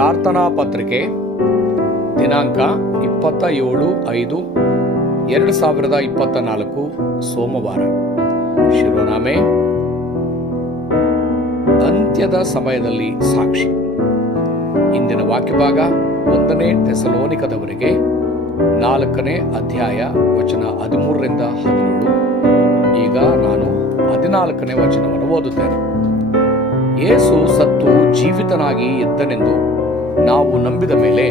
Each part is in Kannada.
ಪ್ರಾರ್ಥನಾ ಪತ್ರಿಕೆ ದಿನಾಂಕ 27/5/2024 ಸೋಮವಾರ. ಶಿರೋನಾಮೆ ಅಂತ್ಯದ ಸಮಯದಲ್ಲಿ ಸಾಕ್ಷಿ. ಇಂದಿನ ವಾಕ್ಯಭಾಗ 1ನೇ ಥೆಸಲೋನಿಕದವರಿಗೆ 4ನೇ ಅಧ್ಯಾಯ ವಚನ 13-17. ಈಗ ನಾನು 14ನೇ ವಚನವನ್ನು ಓದುತ್ತೇನೆ. ಯೇಸು ಸತ್ತು ಜೀವಿತನಾಗಿ ಎದ್ದನೆಂದು ನಾವು ನಂಬಿದ ಮೇಲೆ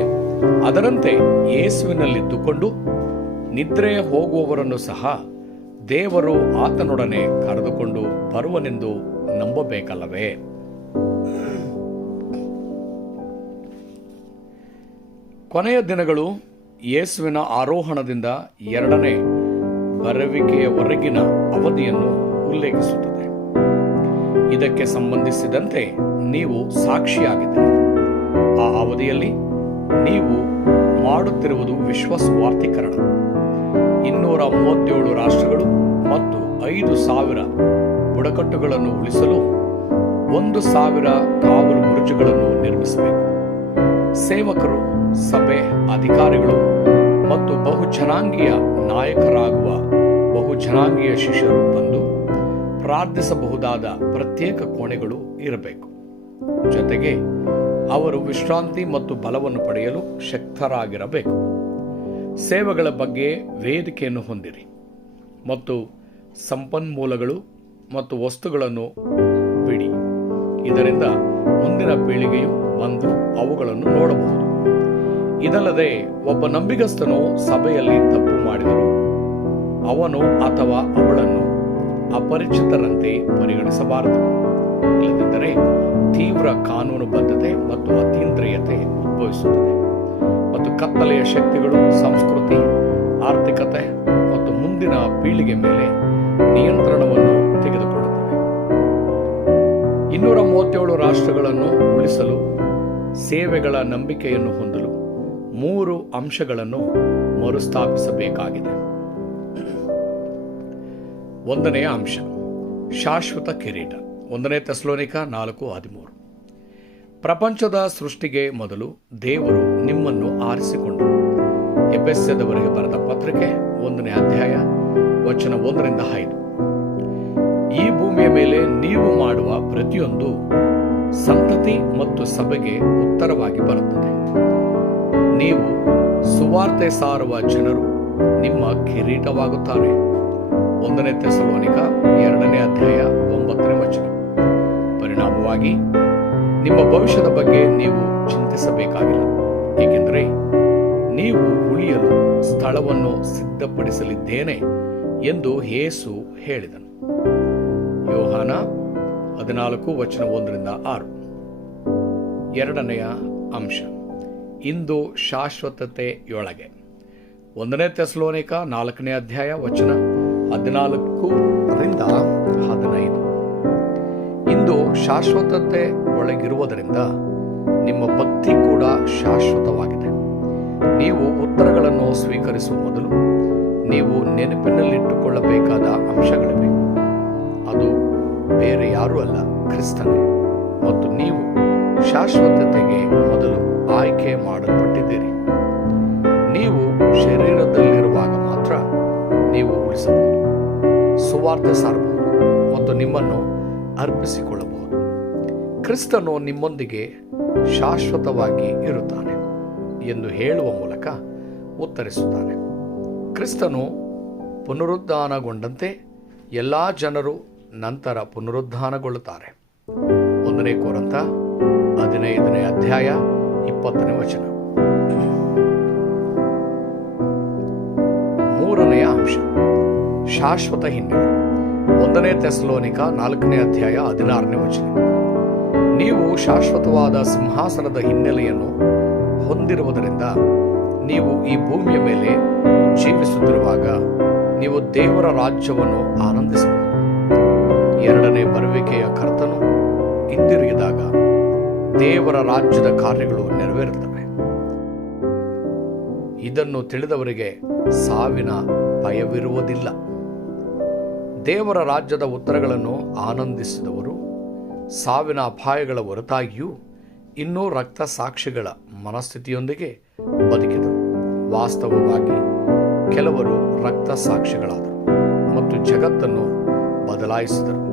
ಅದರಂತೆ ಯೇಸುವಿನಲ್ಲಿದ್ದುಕೊಂಡು ನಿದ್ರೆ ಹೋಗುವವರನ್ನು ಸಹ ದೇವರು ಆತನೊಡನೆ ಕರೆದುಕೊಂಡು ಬರುವನೆಂದು ನಂಬಬೇಕಲ್ಲವೇ? ಕೊನೆಯ ದಿನಗಳು ಯೇಸುವಿನ ಆರೋಹಣದಿಂದ 2ನೇ ಬರುವಿಕೆಯವರೆಗಿನ ಅವಧಿಯನ್ನು ಉಲ್ಲೇಖಿಸುತ್ತದೆ. ಇದಕ್ಕೆ ಸಂಬಂಧಿಸಿದಂತೆ ನೀವು ಸಾಕ್ಷಿಯಾಗಿದ್ದೀರಿ. ಆ ಅವಧಿಯಲ್ಲಿ ನೀವು ಮಾಡುತ್ತಿರುವುದು ವಿಶ್ವಸ್ವಾರ್ಥೀಕರಣ. 237 ರಾಷ್ಟ್ರಗಳು ಮತ್ತು 5,000 ಬುಡಕಟ್ಟುಗಳನ್ನು ಉಳಿಸಲು 1,000 ಕಾವಲು ಬುರುಜುಗಳನ್ನು ನಿರ್ಮಿಸಬೇಕು. ಸೇವಕರು, ಸಭೆ, ಅಧಿಕಾರಿಗಳು ಮತ್ತು ಬಹುಜನಾಂಗೀಯ ನಾಯಕರಾಗುವ ಬಹುಜನಾಂಗೀಯ ಶಿಷ್ಯರು ಬಂದು ಪ್ರಾರ್ಥಿಸಬಹುದಾದ ಪ್ರತ್ಯೇಕ ಕೋಣೆಗಳು ಇರಬೇಕು. ಜೊತೆಗೆ ಅವರು ವಿಶ್ರಾಂತಿ ಮತ್ತು ಬಲವನ್ನು ಪಡೆಯಲು ಶಕ್ತರಾಗಿರಬೇಕು. ಸೇವೆಗಳ ಬಗ್ಗೆ ವೇದಿಕೆಯನ್ನು ಹೊಂದಿರಿ ಮತ್ತು ಸಂಪನ್ಮೂಲಗಳು ಮತ್ತು ವಸ್ತುಗಳನ್ನು ಬಿಡಿ. ಇದರಿಂದ ಮುಂದಿನ ಪೀಳಿಗೆಯು ಬಂದು ಅವುಗಳನ್ನು ನೋಡಬಹುದು. ಇದಲ್ಲದೆ ಒಬ್ಬ ನಂಬಿಗಸ್ತನು ಸಭೆಯಲ್ಲಿ ತಪ್ಪು ಮಾಡಿದರು ಅವನು ಅಥವಾ ಅವಳನ್ನು ಅಪರಿಚಿತರಂತೆ ಪರಿಗಣಿಸಬಾರದು. ಇಲ್ಲದಿದ್ದರೆ ತೀವ್ರ ಕಾನೂನು ಬದ್ಧತೆ ಮತ್ತು ಅತೀಂದ್ರಿಯತೆ ಉದ್ಭವಿಸುತ್ತದೆ ಮತ್ತು ಕತ್ತಲೆಯ ಶಕ್ತಿಗಳು ಸಂಸ್ಕೃತಿ, ಆರ್ಥಿಕತೆ ಮತ್ತು ಮುಂದಿನ ಪೀಳಿಗೆ ಮೇಲೆ ನಿಯಂತ್ರಣವನ್ನು ತೆಗೆದುಕೊಳ್ಳುತ್ತವೆ. 237 ರಾಷ್ಟ್ರಗಳನ್ನು ಉಳಿಸಲು ಸೇವೆಗಳ ನಂಬಿಕೆಯನ್ನು ಹೊಂದಲು 3 ಅಂಶಗಳನ್ನು ಮರುಸ್ಥಾಪಿಸಬೇಕಾಗಿದೆ. 1ನೇ ಅಂಶ, ಶಾಶ್ವತ ಕಿರೀಟ. 1ನೇ ಥೆಸಲೋನಿಕ 4:13. ಪ್ರಪಂಚದ ಸೃಷ್ಟಿಗೆ ಮೊದಲು ದೇವರು ನಿಮ್ಮನ್ನು ಆರಿಸಿಕೊಂಡರು. ಎಫೆಸದವರಿಗೆ ಬರೆದ ಪತ್ರಿಕೆ 1ನೇ ಅಧ್ಯಾಯ ವಚನ 1-5. ಈ ಭೂಮಿಯ ಮೇಲೆ ನೀವು ಮಾಡುವ ಪ್ರತಿಯೊಂದು ಸಂತತಿ ಮತ್ತು ಸಭೆಗೆ ಉತ್ತರವಾಗಿ ಬರುತ್ತದೆ. ನೀವು ಸುವಾರ್ತೆ ಸಾರುವ ಜನರು ನಿಮ್ಮ ಕಿರೀಟವಾಗುತ್ತಾರೆ. 1ನೇ ಥೆಸಲೋನಿಕ 2ನೇ ಅಧ್ಯಾಯ 9ನೇ ವಚನ. ಪರಿಣಾಮವಾಗಿ ನಿಮ್ಮ ಭವಿಷ್ಯದ ಬಗ್ಗೆ ನೀವು ಚಿಂತಿಸಬೇಕಾಗಿಲ್ಲ, ಏಕೆಂದರೆ ನೀವು ಉಳಿಯಲು ಸ್ಥಳವನ್ನು ಸಿದ್ಧಪಡಿಸಲಿದ್ದೇನೆ ಎಂದು ಯೇಸು ಹೇಳಿದನು. ಯೋಹಾನ 14 ವಚನ 1-6. 2ನೆಯ ಅಂಶ, ಇಂದು ಶಾಶ್ವತತೆಯೊಳಗೆ. 1ನೇ ಥೆಸಲೋನಿಕ 4ನೇ ಅಧ್ಯಾಯ ವಚನ 14-15. ಇಂದು ಶಾಶ್ವತತೆ ಒಳಗಿರುವುದರಿಂದ ನಿಮ್ಮ ಭಕ್ತಿ ಕೂಡ ಶಾಶ್ವತವಾಗಿದೆ. ನೀವು ಉತ್ತರಗಳನ್ನು ಸ್ವೀಕರಿಸುವ ಮೊದಲು ನೀವು ನೆನಪಿನಲ್ಲಿಟ್ಟುಕೊಳ್ಳಬೇಕಾದ ಅಂಶಗಳಿವೆ. ಅದು ಬೇರೆ ಯಾರೂ ಅಲ್ಲ, ಕ್ರಿಸ್ತನೇ. ಮತ್ತು ನೀವು ಶಾಶ್ವತತೆಗೆ ಮೊದಲು ಆಯ್ಕೆ ಮಾಡಲ್ಪಟ್ಟಿದ್ದೀರಿ. ನೀವು ಶರೀರದಲ್ಲಿರುವಾಗ ಮಾತ್ರ ನೀವು ಉಳಿಸಬಹುದು, ಸುವಾರ್ತೆ ಸಾರಬಹುದು ಮತ್ತು ನಿಮ್ಮನ್ನು ಅರ್ಪಿಸಿಕೊಳ್ಳಬಹುದು. ಕ್ರಿಸ್ತನು ನಿಮ್ಮೊಂದಿಗೆ ಶಾಶ್ವತವಾಗಿ ಇರುತ್ತಾನೆ ಎಂದು ಹೇಳುವ ಮೂಲಕ ಉತ್ತರಿಸುತ್ತಾನೆ. ಕ್ರಿಸ್ತನು ಪುನರುದ್ಧಾನಗೊಂಡಂತೆ ಎಲ್ಲ ಜನರು ನಂತರ ಪುನರುದ್ಧಾನಗೊಳ್ಳುತ್ತಾರೆ. 1ನೇ ಕೊರಿಂಥ 15ನೇ ಅಧ್ಯಾಯ 20ನೇ ವಚನ. 3ನೆಯ ಅಂಶ, ಶಾಶ್ವತ ಹಿನ್ನೆಲೆ. 1ನೇ ಥೆಸಲೋನಿಕ 4ನೇ ಅಧ್ಯಾಯ 16ನೇ ವಚನ. ನೀವು ಶಾಶ್ವತವಾದ ಸಿಂಹಾಸನದ ಹಿನ್ನೆಲೆಯನ್ನು ಹೊಂದಿರುವುದರಿಂದ ನೀವು ಈ ಭೂಮಿಯ ಮೇಲೆ ಜೀವಿಸುತ್ತಿರುವಾಗ ನೀವು ದೇವರ ರಾಜ್ಯವನ್ನು ಆನಂದಿಸಬಹುದು. 2ನೇ ಬರುವಿಕೆಯ ಕರ್ತನು ಹಿಂದಿರುಗಿದಾಗ ದೇವರ ರಾಜ್ಯದ ಕಾರ್ಯಗಳು ನೆರವೇರುತ್ತವೆ. ಇದನ್ನು ತಿಳಿದವರಿಗೆ ಸಾವಿನ ಭಯವಿರುವುದಿಲ್ಲ. ದೇವರ ರಾಜ್ಯದ ಉತ್ತರಗಳನ್ನು ಆನಂದಿಸಿದವರು ಸಾವಿನ ಅಪಾಯಗಳ ಹೊರತಾಗಿಯೂ ಇನ್ನೂ ರಕ್ತ ಸಾಕ್ಷಿಗಳ ಮನಸ್ಥಿತಿಯೊಂದಿಗೆ ಬದುಕಿದರು. ವಾಸ್ತವವಾಗಿ ಕೆಲವರು ರಕ್ತ ಸಾಕ್ಷಿಗಳಾದರು ಮತ್ತು ಜಗತ್ತನ್ನು ಬದಲಾಯಿಸಿದರು.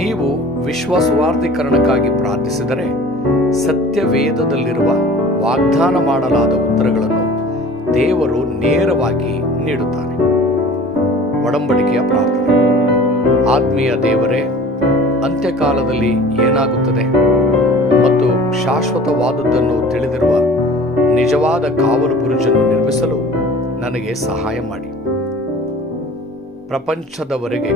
ನೀವು ವಿಶ್ವಾಸವಾರ್ಧೀಕರಣಕ್ಕಾಗಿ ಪ್ರಾರ್ಥಿಸಿದರೆ ಸತ್ಯವೇದದಲ್ಲಿರುವ ವಾಗ್ದಾನ ಮಾಡಲಾದ ಉತ್ತರಗಳನ್ನು ದೇವರು ನೇರವಾಗಿ ನೀಡುತ್ತಾನೆ. ಒಡಂಬಡಿಕೆಯ ಪ್ರಾರ್ಥನೆ. ಆತ್ಮೀಯ ದೇವರೇ, ಅಂತ್ಯಕಾಲದಲ್ಲಿ ಏನಾಗುತ್ತದೆ ಮತ್ತು ಶಾಶ್ವತವಾದದ್ದನ್ನು ತಿಳಿದಿರುವ ನಿಜವಾದ ಕಾವಲು ಬುರುಜನ್ನು ನಿರ್ಮಿಸಲು ನನಗೆ ಸಹಾಯ ಮಾಡಿ. ಪ್ರಪಂಚದವರಿಗೆ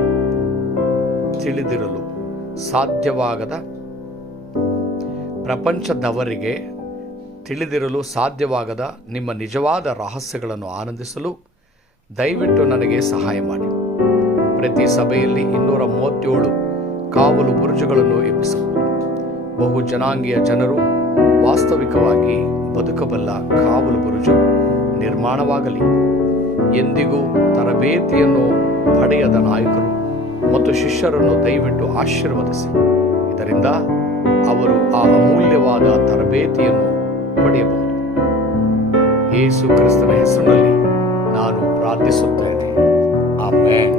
ತಿಳಿದಿರಲು ಸಾಧ್ಯವಾಗದ ನಿಮ್ಮ ನಿಜವಾದ ರಹಸ್ಯಗಳನ್ನು ಆನಂದಿಸಲು ದಯವಿಟ್ಟು ನನಗೆ ಸಹಾಯ ಮಾಡಿ. ಪ್ರತಿ ಸಭೆಯಲ್ಲಿ 237 ಕಾವಲು ಬುರುಜುಗಳನ್ನು ಎಬ್ಬಿಸಬಹುದು. ಬಹು ಜನಾಂಗೀಯ ಜನರು ವಾಸ್ತವಿಕವಾಗಿ ಬದುಕಬಲ್ಲ ಕಾವಲು ಬುರುಜು ನಿರ್ಮಾಣವಾಗಲಿ. ಎಂದಿಗೂ ತರಬೇತಿಯನ್ನು ಪಡೆಯದ ನಾಯಕರು ಮತ್ತು ಶಿಷ್ಯರನ್ನು ದಯವಿಟ್ಟು ಆಶೀರ್ವದಿಸಿ. ಇದರಿಂದ ಅವರು ಆ ಅಮೂಲ್ಯವಾದ ತರಬೇತಿಯನ್ನು ಪಡೆಯಬಹುದು. ಯೇಸು ಕ್ರಿಸ್ತನ ಹೆಸರಿನಲ್ಲಿ ನಾನು ಪ್ರಾರ್ಥಿಸುತ್ತೇನೆ. ಆಮೆನ್.